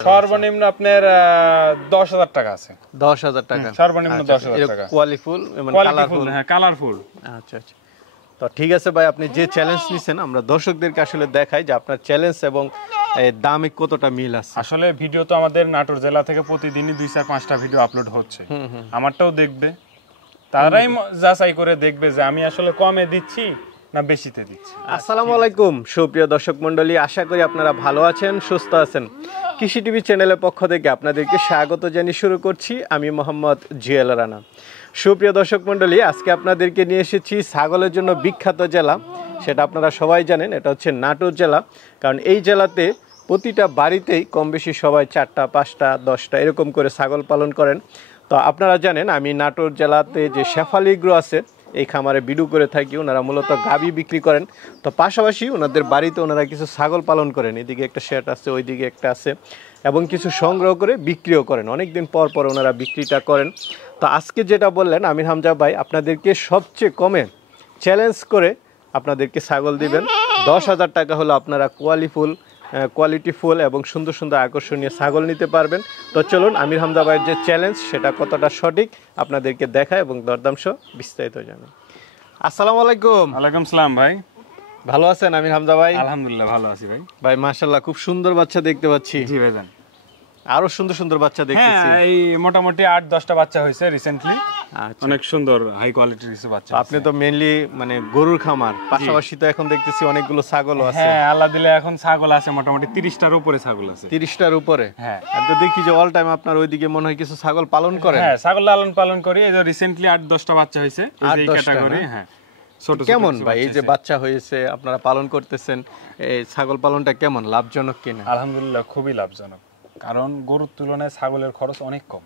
সর্বনিম্ন আপনার 10,000 টাকা আছে। 10,000 টাকা সর্বনিম্ন 10,000 টাকা। কোয়ালিফুল মানে কালারফুল। হ্যাঁ, কালারফুল। আচ্ছা আচ্ছা। তো ঠিক আছে ভাই, আপনি যে চ্যালেঞ্জ নিছেন আমরা দর্শকদেরকে আসলে দেখাই যে আপনার চ্যালেঞ্জ এবং দামে কতটা মিল আছে। আসলে ভিডিও তো আমাদের নাটোর জেলা থেকে প্রতিদিনই 2-4-5টা ভিডিও আপলোড হচ্ছে। আমারটাও দেখবে, তারাই যাচাই করে দেখবে যে আমি আসলে কমে দিচ্ছি না বেশিতে দিচ্ছি। আসসালামু আলাইকুম সুপ্রিয় দর্শক মণ্ডলী, আশা করি আপনারা ভালো আছেন, সুস্থ আছেন। কৃষি টিভি চ্যানেলের পক্ষ থেকে আপনাদেরকে স্বাগত জানিয়ে শুরু করছি আমি মোহাম্মদ জিয়াল রানা। সুপ্রিয় দর্শক মণ্ডলী, আজকে আপনাদেরকে নিয়ে এসেছি ছাগলের জন্য বিখ্যাত জেলা, সেটা আপনারা সবাই জানেন, এটা হচ্ছে নাটোর জেলা। কারণ এই জেলাতে প্রতিটা বাড়িতেই কম বেশি সবাই 4টা 5টা 10টা এরকম করে ছাগল পালন করেন। তো আপনারা জানেন আমি নাটোর জেলাতে যে শেফালি এগ্রো আছে এই খামারে বিডু করে থাকি। ওনারা মূলত গাভী বিক্রি করেন, তো পাশাপাশি ওনাদের বাড়িতে ওনারা কিছু ছাগল পালন করেন। এদিকে একটা শেড আছে, ওইদিকে একটা আছে, এবং কিছু সংগ্রহ করে বিক্রিও করেন। অনেকদিন পর পর ওনারা বিক্রিটা করেন। তো আজকে যেটা বললেন আমির হামজা ভাই আপনাদেরকে সবচেয়ে কমে চ্যালেঞ্জ করে আপনাদেরকে ছাগল দিবেন। 10,000 টাকা হলো আপনারা কোয়ালিটি ফুল এবং সুন্দর সুন্দর আকর্ষণীয় ছাগল নিতে পারবেন। তো চলুন আমির হামজা ভাইয়ের যে চ্যালেঞ্জ সেটা কতটা সঠিক আপনাদেরকে দেখায় এবং দরদাম সহ বিস্তারিত জানাই। আসসালামু আলাইকুম। ওয়ালাইকুম সালাম ভাই, ভালো আছেন আমির হামজা ভাই? আলহামদুলিল্লাহ ভালো আছি ভাই। ভাই মাশাআল্লাহ খুব সুন্দর বাচ্চা দেখতে পাচ্ছি। জি ভাইজান, আরো সুন্দর সুন্দর বাচ্চা দেখতেছি। হ্যাঁ, এই মোটামুটি 8-10টা বাচ্চা হয়েছে রিসেন্টলি। অনেক সুন্দর হাই কোয়ালিটির কিছু বাচ্চা। আপনি তো মেইনলি মানে গরুর খামার, পাশাপাশি তো এখন দেখতেছি অনেকগুলো ছাগলও আছে। হ্যাঁ, আল্লাহ দিলে এখন ছাগল আছে মোটামুটি 30টার উপরে ছাগল আছে। 30টার উপরে? হ্যাঁ। আর তো দেখি যে অল টাইম আপনার ওইদিকে মনে হয় কিছু ছাগল পালন করেন। হ্যাঁ, ছাগল লালন পালন করি। এই যে রিসেন্টলি 8-10টা বাচ্চা হয়েছে এই ক্যাটাগরি। হ্যাঁ, ছোট ছোট। কেমন ভাই এই যে বাচ্চা হয়েছে আপনারা পালন করতেছেন, এই ছাগল পালনটা কেমন লাভজনক কিনা? আলহামদুলিল্লাহ খুবই লাভজনক, কারণ গরুর তুলনায় ছাগলের খরচ অনেক কম।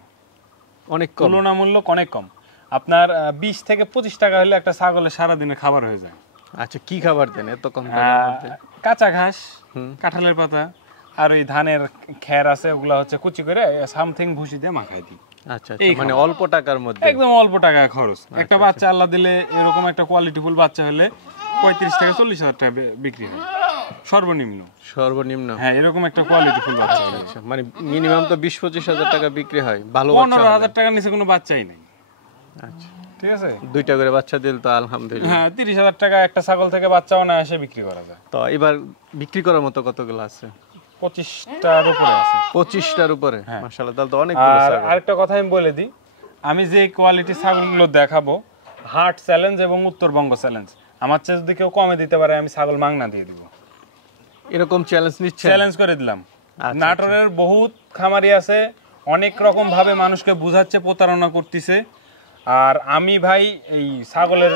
অনেক কম? তুলনামূলক অনেক কম। আপনার 20 থেকে 25 টাকা হলে একটা ছাগলের সারাদিনের খাবার হয়ে যায়। আচ্ছা, কি খাবার দেন এত কম টাকার মধ্যে? কাঁচা ঘাস, কাঁঠালের পাতা, আর ওই ধানের খ্যার আছে, ওগুলা হচ্ছে কুচি করে সামথিং ভুসি দিয়ে মাখাই দিই। আচ্ছা, মানে অল্প টাকার মধ্যে? একদম অল্প টাকা খরচ। একটা বাচ্চা আল্লাহ দিলে এরকম একটা কোয়ালিটিফুল বাচ্চা হলে 35 থেকে 40,000 টাকা বিক্রি হয় সর্বনিম্ন। হ্যাঁ, এরকম একটা কোয়ালিটিফুল বাচ্চা। আচ্ছা, মানে মিনিমাম তো 20-25,000 টাকা বিক্রি হয়। ভালো 15,000 টাকার নিচে কোনো বাচ্চাই নাই। আচ্ছা, ঠিক আছে। 2টা করে বাচ্চা দিলে তো আলহামদুলিল্লাহ। হ্যাঁ, 30,000 টাকা একটা ছাগল থেকে বাচ্চা অনায়াসে বিক্রি করা যায়। তো এবার বিক্রি করার মতো কতগুলো আছে? 25টার উপরে আছে। 25টার উপরে? মাশাআল্লাহ, তাহলে তো অনেক। আর আরেকটা কথা আমি বলে দিই, আমি যে কোয়ালিটি ছাগলগুলো দেখাবো, হাট চ্যালেঞ্জ এবং উত্তরবঙ্গ চ্যালেঞ্জ, আমার চেয়ে যদি কেউ কমে দিতে পারে আমি ছাগল মাংনা দিয়ে দিব। এরকম চ্যালেঞ্জ নিচ্ছেন? চ্যালেঞ্জ করে দিলাম। নাটোরের বহুত খামারি আছে, অনেক রকম ভাবে মানুষকে বুঝাচ্ছে, প্রতারণা করতেছে। আর আমি ভাই এই ছাগলের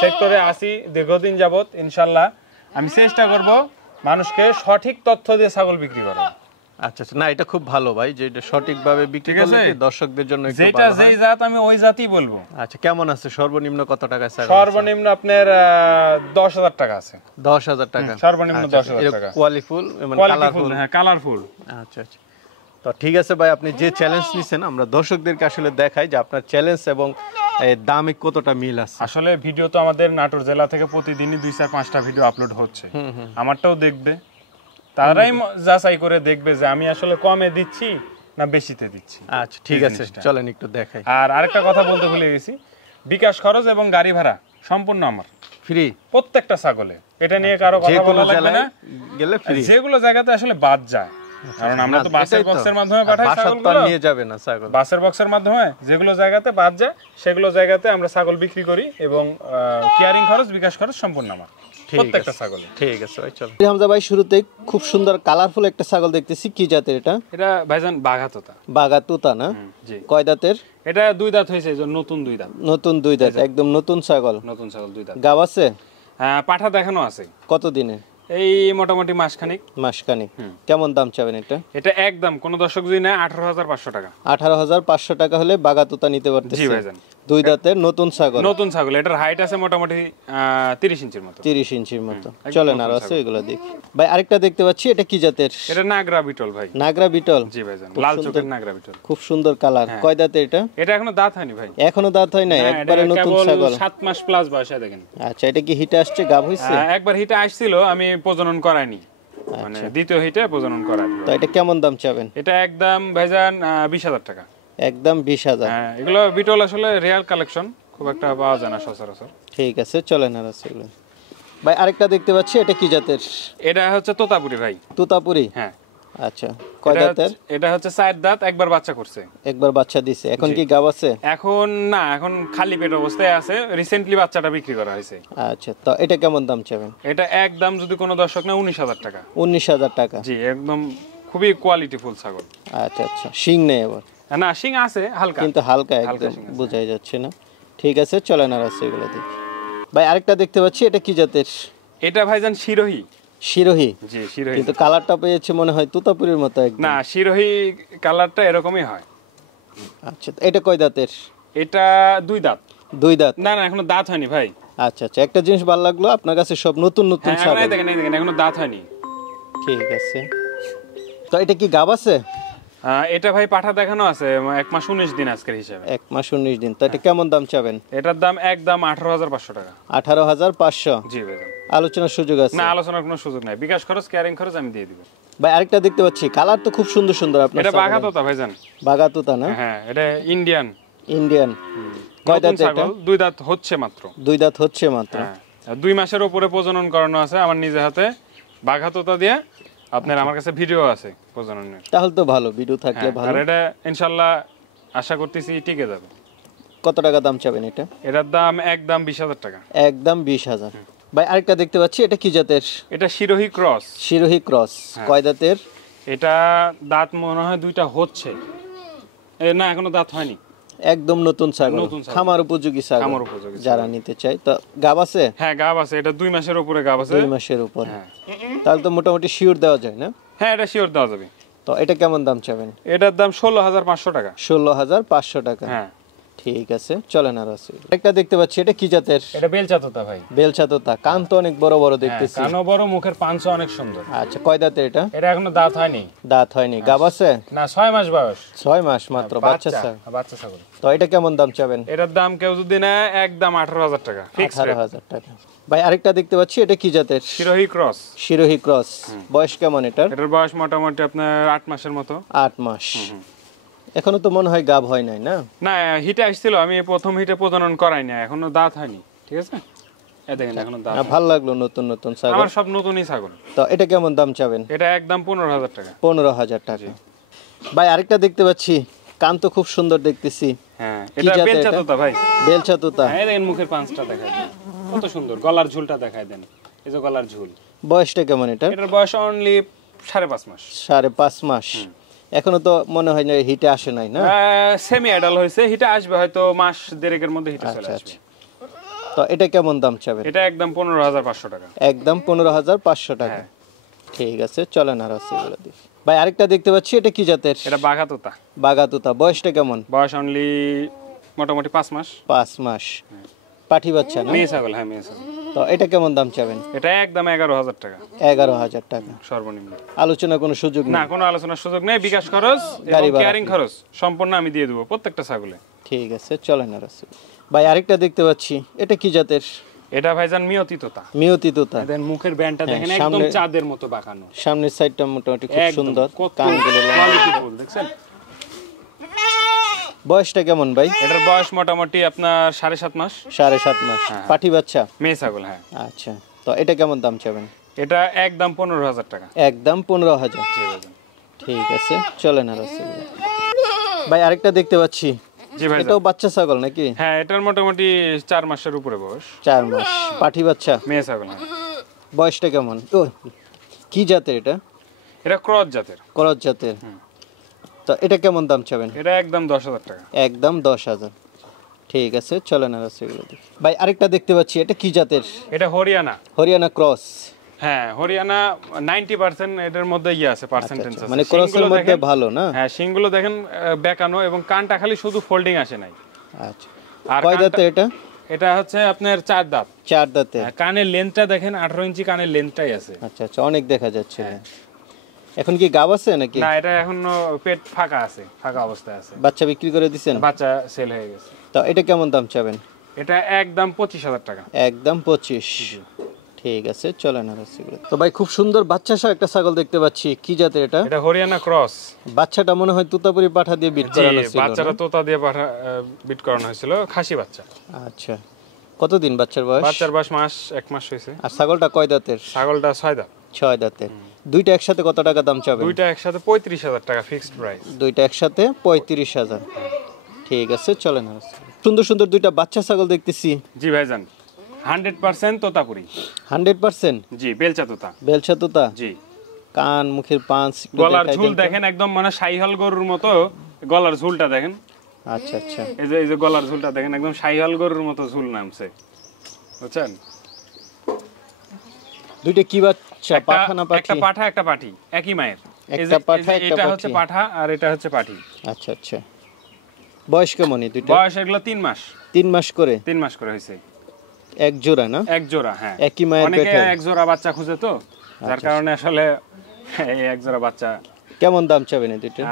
সেক্টরে আছি দীর্ঘদিন যাবত। ইনশাল্লাহ আমি চেষ্টা করব মানুষকে সঠিক তথ্য দিয়ে ছাগল বিক্রি করা। আচ্ছা, না এটা খুব ভালো ভাই, যে এটা সঠিকভাবে বিক্রি করলে দর্শকদের জন্য একটু যেটা যেই জাত আমি ওই জাতই বলবো। আচ্ছা, কেমন আছে সর্বনিম্ন কত টাকা ছাগল? সর্বনিম্ন আপনার 10,000 টাকা আছে। 10,000 টাকা সর্বনিম্ন 10,000 টাকা। কোয়ালিফুল মানে কালারফুল? হ্যাঁ, কালারফুল। আচ্ছা আচ্ছা। তো ঠিক আছে ভাই, আপনি যে চ্যালেঞ্জ নিছেন আমরা দর্শকদেরকে আসলে দেখাই যে আপনার চ্যালেঞ্জ এবং দামে কতটা মিল আছে। আসলে ভিডিও তো আমাদের নাটোর জেলা থেকে প্রতিদিনই 2-4-5টা ভিডিও আপলোড হচ্ছে। আমারটাও দেখবে, তারাই যাচাই করে দেখবে যে আমি আসলে কমে দিচ্ছি না বেশিতে দিচ্ছি। আচ্ছা ঠিক আছে, চলেন একটু দেখাই। আর আরেকটা কথা বলতে ভুলে গেছি, বিকাশ খরচ এবং গাড়ি ভাড়া সম্পূর্ণ আমার, ফ্রি প্রত্যেকটা ছাগলে। এটা নিয়ে কারো কথা বলা লাগবে না। গেলে ফ্রি, যেগুলো জায়গাতে আসলে বাদ যায়, কারণ আমরা তো বাসের বক্সের মাধ্যমে পাঠাই ছাগলগুলো, নিয়ে যাবে না ছাগল বাসের বক্সের মাধ্যমে। যেগুলো জায়গাতে বাদ যায় সেগুলো জায়গাতে আমরা ছাগল বিক্রি করি, এবং কেয়ারিং খরচ বিকাশ খরচ সম্পূর্ণ আমার প্রত্যেকটা ছাগলে। ঠিক আছে ভাই, চলো। হামজা ভাই, শুরুতেই খুব সুন্দর কালারফুল একটা ছাগল দেখতেছি, কি জাতের এটা? এটা ভাইজান বাঘাতোতা। বাঘাতোতা না? জি। কয় দাঁতের? এটা 2 দাঁত হয়েছে, নতুন 2 দাঁত। নতুন 2 দাঁত, একদম নতুন ছাগল। 2 দাঁত। গাব আছে? হ্যাঁ, পাঠা দেখানো আছে। কত দিনে? এই মোটামুটি মাসখানিক। কেমন দাম চাবেন এটা? এটা একদম কোন দর্শক যদি নেয় 18,500 টাকা। 18,500 টাকা হলে বাঘাতোতা নিতে পারতেছে। জি ভাইজান। 2 দাঁতের নতুন ছাগল। এটার হাইট আছে মোটামুটি 30 ইঞ্চির মতো। 30 ইঞ্চির মতো। চলেন আর আছে এগুলো দেখি। ভাই আরেকটা দেখতে পাচ্ছি, এটা কি জাতের? এটা নাগরা বিটল ভাই। নাগরা বিটল? জি ভাইজান, লাল চোখের নাগরা বিটল। খুব সুন্দর কালার। কয় দাঁতের এটা? এটা এখনো দাঁত হয়নি ভাই। এখনো দাঁত হয় না, একবারে নতুন ছাগল। 7 মাস প্লাস বয়স দেখেন। আচ্ছা, এটা কি হিটে আসছে, গাব হইছে? একবার হিটে আসছিল, আমি প্রজনন করাইনি। মানে দ্বিতীয় হিটে প্রজনন করা। তো এটা কেমন দাম চাবেন? এটা একদম ভাইজান 20,000 টাকা। একদম 20,000। হ্যাঁ, এগুলো বিটল আসলে রিয়াল কালেকশন, খুব একটা পাওয়া যায় না সচরাচর। ঠিক আছে, চলেন আর সেগুলো। ভাই আরেকটা দেখতে পাচ্ছি, এটা কি জাতের? এটা হচ্ছে তোতাপুরি ভাই। তোতাপুরি? হ্যাঁ। আচ্ছা, কয় দাঁতের? এটা হচ্ছে 4 দাঁত, একবার বাচ্চা করছে। একবার বাচ্চা দিছে, এখন কি গাব আছে? এখন না, এখন খালি পেট অবস্থায় আছে, রিসেন্টলি বাচ্চাটা বিক্রি করা হয়েছে। আচ্ছা, তো এটা কেমন দাম চাবেন? এটা একদম যদি কোনো দর্শক না 19,000 টাকা। 19,000 টাকা? জি, একদম খুবই কোয়ালিটিফুল ছাগল। আচ্ছা আচ্ছা, শিং নেই আবার? না, শিং আছে হালকা, কিন্তু হালকা, একদম বোঝাই যাচ্ছে না। ঠিক আছে, চলেন আর সেগুলো দেখি। ভাই আরেকটা দেখতে পাচ্ছি, এটা কি জাতের? এটা ভাইজান শিরোহী। শিরোহী? জি, শিরোহী। কিন্তু কালারটা পেয়েছে মনে হয় তোতাপুরির মতো একদম। না, শিরোহী কালারটা এরকমই হয়। আচ্ছা, এটা কয় দাঁতের? এটা 2 দাঁত। 2 দাঁত? না না, এখনো দাঁত হয়নি ভাই। আচ্ছা আচ্ছা, একটা জিনিস ভালো লাগলো, আপনার কাছে সব নতুন নতুন ছাগল। হ্যাঁ, দেখেন এখনো দাঁত হয়নি। ঠিক আছে, তো এটা কি গাব আছে? এটা ভাই পাঠা দেখানো আছে, 1 মাস 19 দিন আজকের হিসাবে। 1 মাস 19 দিন। তো এটা কেমন দাম চাবেন? এটার দাম একদম 18,500 টাকা। 18,500? জি ভাই। আলোচনার সুযোগ আছে? না, আলোচনার কোনো সুযোগ নাই, বিকাশ খরচ ক্যারিং খরচ আমি দিয়ে দিব। ভাই আরেকটা দেখতে পাচ্ছি, কালার তো খুব সুন্দর সুন্দর আপনার। এটা বাঘাতোতা ভাইজান। বাঘাতোতা না? হ্যাঁ, এটা ইন্ডিয়ান। ইন্ডিয়ান। কয় দাঁত এটা? 2 দাঁত হচ্ছে মাত্র। 2 দাঁত হচ্ছে মাত্র? হ্যাঁ, 2 মাসের উপরে প্রজনন করানো আছে আমার নিজে হাতে, বাঘাতোতা দিয়ে। আপনার আমার কাছে ভিডিও আছে প্রজননের। তাহলে তো ভালো, ভিডিও থাকলে ভালো। আর এটা ইনশাআল্লাহ আশা করতেছি টিকে যাবে। কত টাকা দাম চাবেন এটা? এটার দাম একদম 20,000 টাকা। একদম 20,000। ভাই আরেকটা দেখতে পাচ্ছি, এটা কি জাতের? এটা শিরোহী ক্রস। শিরোহী ক্রস? কয় দাঁতের? এটা দাঁত মনে হয় 2টা হচ্ছে, না এখনো দাঁত হয়নি। একদম নতুন ছাগল, খামার উপযোগী ছাগল, খামার উপযোগী যারা নিতে চায়। তো গাব আছে? হ্যাঁ, গাব আছে। এটা 2 মাসের উপরে গাব আছে। 2 মাসের উপর? তাহলে তো মোটামুটি শিওর দেওয়া যায় না? হ্যাঁ, এটা শিওর দেওয়া যাবে। তো এটা কেমন দাম চাবেন? এটার দাম 16,500 টাকা। 16,500 টাকা? হ্যাঁ। ঠিক আছে, চলেন আর আছে। একটা দেখতে পাচ্ছি, এটা কি জাতের? এটা বেলচা তোতা ভাই। বেলচা তোতা? কান তো অনেক বড় বড় দেখতেছি। কানও বড়, মুখের পাঁচও অনেক সুন্দর। আচ্ছা, কয় দাঁতের এটা? এটা এখনো দাঁত হয়নি। দাঁত হয়নি? গাব আছে? না, 6 মাস বয়স। 6 মাস মাত্র? বাচ্চা ছাগল। তো এটা কেমন দাম চাবেন? এটার দাম কেউ যদি নেয় একদম 18,000 টাকা ফিক্সড রেট। 18,000 টাকা। ভাই আরেকটা দেখতে পাচ্ছি, এটা কি জাতের? শিরোহী ক্রস। শিরোহী ক্রস? বয়স কেমন এটার? এটার বয়স মোটামুটি আপনার 8 মাসের মতো। 8 মাস? এখনো তো মনে হয় গাব হয় নাই না? না, হিটে আসছিল, আমি প্রথম হিটে প্রজনন করাই না, এখনো দাঁত হয়নি। ঠিক আছে, এই দেখেন এখনো দাঁত। ভালো লাগলো, নতুন নতুন ছাগল। আমার সব নতুনই ছাগল। তো এটা কেমন দাম চাবেন? এটা একদম 15,000 টাকা। 15,000 টাকা। ভাই আরেকটা দেখতে পাচ্ছি, কান তো খুব সুন্দর দেখতেছি। হ্যাঁ, এটা বেলচা তোতা ভাই। বেলচা তোতা? হ্যাঁ, দেখেন মুখের পাঁচটা দেখায় দেন, কত সুন্দর। গলার ঝুলটা দেখায় দেন, এই যে গলার ঝুল। বয়সটা কেমন এটা? এটার বয়স অনলি 5.5 মাস। 5.5 মাস? এখনো তো মনে হয় না হিটে আসে নাই না? সেমি অ্যাডাল্ট হয়েছে, হিটে আসবে হয়তো মাস দেড়েকের মধ্যে হিটে চলে আসবে। তো এটা কেমন দাম চাবেন? এটা একদম 15,500 টাকা। একদম 15,500 টাকা? ঠিক আছে, চলেন আর আছে এগুলো দেখি। ভাই আরেকটা দেখতে পাচ্ছি, এটা কি জাতের? এটা বাঘাতোতা। বাঘাতোতা? বয়সটা কেমন? বয়স অনলি মোটামুটি 5 মাস। 5 মাস? পাঠি বাচ্চা না? মেয়ে ছাগল। হ্যাঁ, মেয়ে ছাগল। তো এটা কেমন দাম চাবেন? এটা একদম 11,000 টাকা। 11,000 টাকা সর্বনিম্ন। আলোচনা কোনো সুযোগ নেই? না, কোনো আলোচনার সুযোগ নেই। বিকাশ খরচ এবং ক্যারিং খরচ সম্পূর্ণ আমি দিয়ে দেবো প্রত্যেকটা ছাগলে। ঠিক আছে, চলেন আর আছে। ভাই আরেকটা দেখতে পাচ্ছি, এটা কি জাতের? এটা ভাইজান মিয়তি তোতা। মিয়তি তোতা? দেন মুখের ব্যান্ডটা দেখেন, একদম চাঁদের মতো বাঁকানো। সামনের সাইডটা মোটামুটি খুব সুন্দর, কানগুলো কোয়ালিটিফুল, দেখছেন? বয়সটা কেমন ভাই? এটার বয়স মোটামুটি আপনার 7.5 মাস। 7.5 মাস? পাঠি বাচ্চা? মেয়ে ছাগল। হ্যাঁ। আচ্ছা, তো এটা কেমন দাম চাবেন? এটা একদম 15,000 টাকা। একদম 15,000? ঠিক আছে, চলেন আর আছে। ভাই আরেকটা দেখতে পাচ্ছি, জি ভাই। এটাও বাচ্চা ছাগল নাকি? হ্যাঁ, এটার মোটামুটি 4 মাসের উপরে বয়স। 4 মাস? পাঠি বাচ্চা? মেয়ে ছাগল। বয়সটা কেমন? ও, কি জাতের এটা? এটা ক্রস জাতের। ক্রস জাতের? তো এটা কেমন দাম চাবেন? এটা একদম 10,000 টাকা। একদম 10,000? ঠিক আছে, চলেন আর আছে এগুলো দেখি। ভাই আরেকটা দেখতে পাচ্ছি, এটা কি জাতের? এটা হরিয়ানা। হরিয়ানা ক্রস? হ্যাঁ, হরিয়ানা 90% এটার মধ্যে আছে, পার্সেন্টেজ আছে। মানে ক্রসের মধ্যে ভালো না? হ্যাঁ, শিংগুলো দেখেন বেঁকানো, এবং কানটা খালি শুধু ফোল্ডিং আসে নাই। আচ্ছা, আর কয় দাঁতে এটা? এটা হচ্ছে আপনার 4 দাঁত। 4 দাঁতে? কানের লেন্থটা দেখেন, 18 ইঞ্চি কানের লেন্থটাই আছে। আচ্ছা আচ্ছা, অনেক দেখা যাচ্ছে। এখন কি গাব আছে নাকি? না, এটা এখনো পেট ফাঁকা আছে, ফাঁকা অবস্থায় আছে। বাচ্চা বিক্রি করে দিবেন? বাচ্চা সেল হয়ে গেছে। তো এটা কেমন দাম চাবেন? এটা একদম 25,000 টাকা। একদম 25? ঠিক আছে, চলেন আর সেগুলো। তো ভাই খুব সুন্দর বাচ্চা সহ একটা ছাগল দেখতে পাচ্ছি, কি জাতের এটা? এটা হরিয়ানা ক্রস। বাচ্চাটা মনে হয় তোতাপুরি পাঠা দিয়ে বিট করানো ছিল। বাচ্চাটা তোতা দিয়ে বিট করানো হয়েছিল, খাসি বাচ্চা। আচ্ছা, কতদিন বাচ্চার বয়স? বাচ্চার বয়স এক মাস হয়েছে। আর ছাগলটা কয় দাঁতের? ছাগলটা 6 দাঁত। 6 দাঁতের। দুইটা একসাথে কত টাকা দাম চাবেন? দুইটা একসাথে 35,000 টাকা ফিক্সড প্রাইস। দুইটা একসাথে 35,000। ঠিক আছে, চলেন। সুন্দর সুন্দর দুইটা বাচ্চা ছাগল দেখতেছি। জি ভাইজান, 100% তোতাপুরি। 100%? জি, বেলচা তোতা। বেলচা তোতা? জি। কান, মুখের পাঁচ, গলার ঝুল দেখেন একদম মানে শাইহল গরুর মতো। গলার ঝুলটা দেখেন। আচ্ছা আচ্ছা, এই যে গলার ঝুলটা দেখেন, একদম শাইহল গরুর মতো ঝুল নামছে, বুঝছেন? দুইটা কি বাচ্চা? পাঠা না পাঠি? একটা পাঠা একটা পাঠি, একই মায়ের। একটা পাঠা একটা এটা পাঠি। হচ্ছে পাঠা আর এটা হচ্ছে পাঠি। আচ্ছা আচ্ছা, বয়স কেমন এই দুইটা? বয়স এগুলো 3 মাস। 3 মাস করে? 3 মাস করে হয়েছে। এক জোড়া না? এক জোড়া, হ্যাঁ। একই মায়ের অনেকে পেটে? এক জোড়া বাচ্চা খুঁজে তো, যার কারণে আসলে এই এক জোড়া বাচ্চা। কেমন দাম চাবেন এই দুইটা?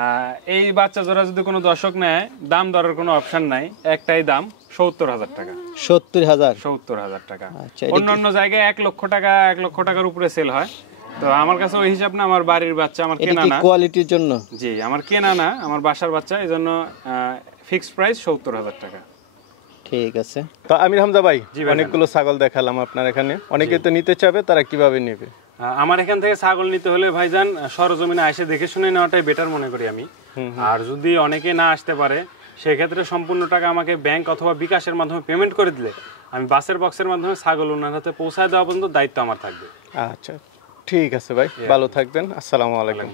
এই বাচ্চা জোড়া যদি কোনো দর্শক নেয়, দাম দরের কোনো অপশন নাই, একটাই দাম 70,000 টাকা। 70,000? 70,000 টাকা। আচ্ছা, অন্যান্য জায়গায় 1 লক্ষ টাকা, 1 লক্ষ টাকার উপরে সেল হয়। তো আমার কাছে ওই হিসাব না, আমার বাড়ির বাচ্চা, আমার কেনা না। কোয়ালিটির জন্য? জি, আমার কেনা না, আমার বাসার বাচ্চা, এইজন্য ফিক্সড প্রাইস 70,000 টাকা। ঠিক আছে। তো আমির হামজা ভাই, অনেকগুলো ছাগল দেখালাম আপনার এখানে, অনেকে তো নিতে চাবে, তারা কিভাবে নেবে? আমার এখান থেকে ছাগল নিতে হলে ভাইজান সরজমিনে এসে দেখে শুনে নেওয়াটাই বেটার মনে করি আমি। আর যদি অনেকে না আসতে পারে, সেক্ষেত্রে সম্পূর্ণ টাকা আমাকে ব্যাংক অথবা বিকাশের মাধ্যমে পেমেন্ট করে দিলে আমি বাসের বক্সের মাধ্যমে ছাগল ওনার হাতে পৌঁছায় দেওয়া পর্যন্ত দায়িত্ব আমার থাকবে। আচ্ছা, ঠিক আছে ভাই, ভালো থাকবেন। আসসালামু আলাইকুম।